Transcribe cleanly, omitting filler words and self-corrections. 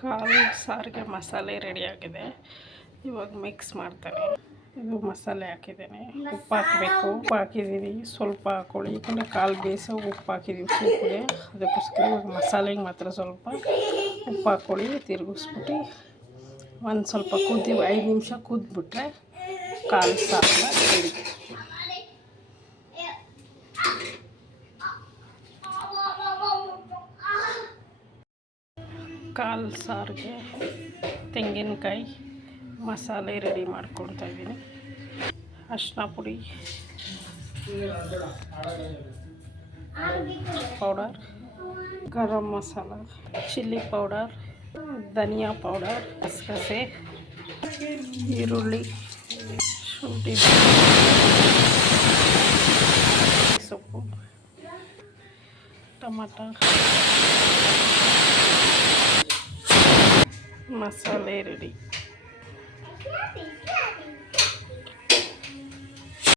ಕಾಲು ಸಾರಿಗೆ ಮಸಾಲೆ ರೆಡಿಯಾಗಿದೆ. ಇವಾಗ ಮಿಕ್ಸ್ ಮಾಡ್ತಾರೆ. ಇದು ಮಸಾಲೆ ಹಾಕಿದ್ದೇನೆ. ಉಪ್ಪು ಹಾಕಬೇಕು. ಉಪ್ಪು ಹಾಕಿದ್ದೀವಿ, ಸ್ವಲ್ಪ ಹಾಕ್ಕೊಳ್ಳಿ. ಯಾಕಂದರೆ ಕಾಲು ಬೇಯಿಸೋ ಉಪ್ಪು ಹಾಕಿದ್ದೀವಿ ಸೂಪ್ಗೆ, ಅದಕ್ಕೋಸ್ಕರ ಇವಾಗ ಮಸಾಲೆಗೆ ಮಾತ್ರ ಸ್ವಲ್ಪ ಉಪ್ಪು ಹಾಕ್ಕೊಳ್ಳಿ. ತಿರುಗಿಸ್ಬಿಟ್ಟು ಒಂದು ಸ್ವಲ್ಪ 5 ನಿಮಿಷ ಕುದ್ಬಿಟ್ರೆ ಕಾಲು ಸಾರು ರೆಡಿ. ಕಾಲು ಸಾರಿಗೆ ತೆಂಗಿನಕಾಯಿ ಮಸಾಲೆ ರೆಡಿ ಮಾಡ್ಕೊಳ್ತಾಯಿದ್ದೀನಿ. ಅರಿಶಿನ ಪುಡಿ, powder, garam masala, chilli powder, ಧನಿಯಾ ಪೌಡರ್, ಗಸಗಸೆ, ಈರುಳ್ಳಿ, ಶುಂಠಿ, ಸೊಪ್ಪು, ಟೊಮಾಟೊ, ಮಸಾಲೆ ರೆಡಿ.